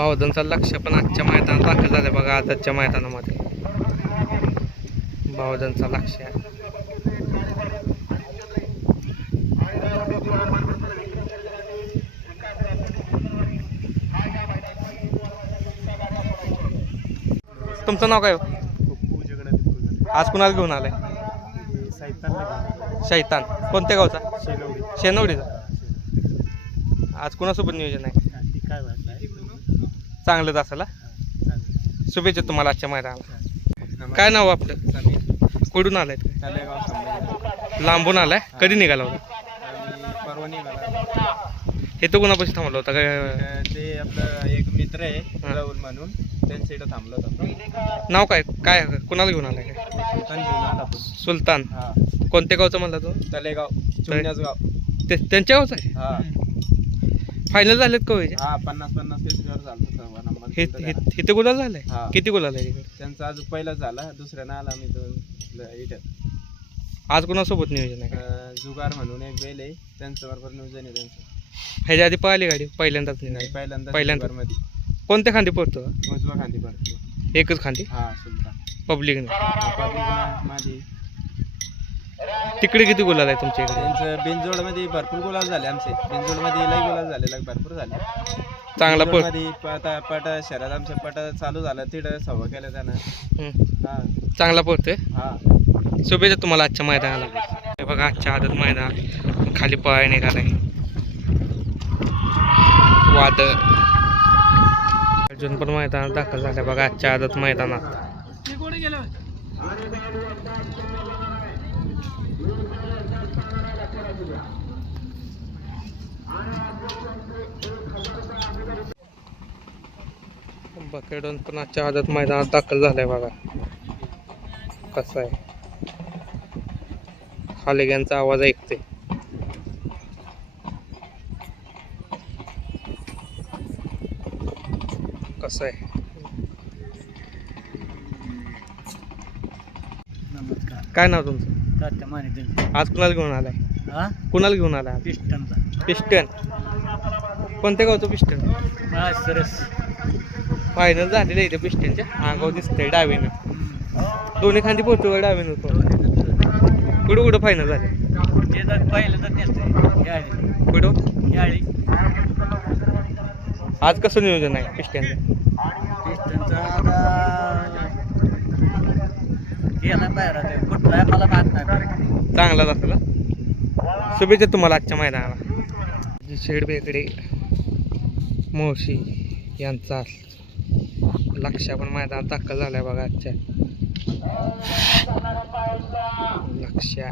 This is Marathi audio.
पावधनचा लक्ष पण आजच्या मैदानात दाखल झालं बघा आजच्या मैदानामध्ये. बावधनचा लक्ष आहे. तुमचं नाव काय हो? आज कुणाला घेऊन आलाय? शैतान. कोणत्या गावचा? शेनवडीचा आज कुणासोबत नियोजन आहे? चांगलंच असेल? शुभेच्छा तुम्हाला आजच्या मैदानाला. काय नाव आपलं? कुठून आलाय? लांबून आलाय? कधी निघाला होता? परवा निघाला. हे तो कुणापाशी थांबला होता? काय ते आपलं एक मित्र आहे राहुल म्हणून. त्यांच्या इथं थांबलो होता नाव काय? काय कुणाला घेऊन आलाय? काय सुलतान. हा. कोणत्या गावचं म्हणला तो? तलेगाव गाव. ते त्यांच्या गावचं आहे? हा. फायनल झालेत का व्हायचे हा पन्नास पन्नास पेजवर झालं सव्वा नंबर हे तिथं हे- झाला. इथे गुलाल झालाय? हा. किती गुलाल आहे तिकडे? त्यांचा आज पहिलाच झाला दुसऱ्यानं आला मी दोन इथं आज कुणासोबत नियोजन आहे? अं, जुगार म्हणून एक बैल आहे त्यांच्या बरोबर नियोजन आहे त्यांचं. ह्याच्या आधी पळाली गाडी पहिल्यांदाच निघाली नाही पहिल्यांदा पहिल्यांदा. मध्ये कोणत्या खांदी पडतो उजवा खांदी पडतो एकच खांदी? हा सुलतान. पब्लिकने पब्लिक माझी. तिकडे किती गुलाल आहे तुमच्या इकडे? त्यांचं बिनजोडमध्ये भरपूर गुलाल झाले आमचे. बिनजोडमध्ये लई गुलाल झाले लई भरपूर झाले. चांगला पळ. मध्ये पटा पट शहरात आमच्या पट चालू झालं तिथं सभा केलं त्यानं. हम्म. हा. चांगला पळतोय हा. शुभेच्छा तुम्हाला आजच्या मैदानाला. हे बघा आजच्या आदत मैदान. खाली पळाय निघालाय वादळ अर्जुन पण मैदानात दाखल झालाय बघा आजच्या आदत मैदानात. बकेडून पण आजच्या आजात मैदानात दाखल झालाय बघा. कसं आहे? खालेग्यांचा आवाज ऐकते कसं आहे? नमस्कार काय नाव तुमचं? तात्या माने आज कुणाला घेऊन आलाय? हा? कुणाला घेऊन आलाय आज? पिस्टनचा पिस्टन कोणत्या गावचं पिस्टन हा सरस फायनल झालेलं आहे इथे पिस्टनच्या अंगावर दिसतंय डावीनं. दोन्ही खांदी पोहोचतो डावीनं कुठं कुठं फायनल झाले? ते पाहिलं तर नसतं याळी. कुठं? याळी. आज कसं नियोजन आहे पिस्टनचं पिस्टनचा आता गेला पायरा ते मला माहीत नाही. चांगलाच असेल हा? शुभेच्छा तुम्हाला आजच्या मैदानाला. शेड बेकडे मोशी यांचा लक्ष पण मैदानात दाखल झालाय बघा आजच्या. लक्षा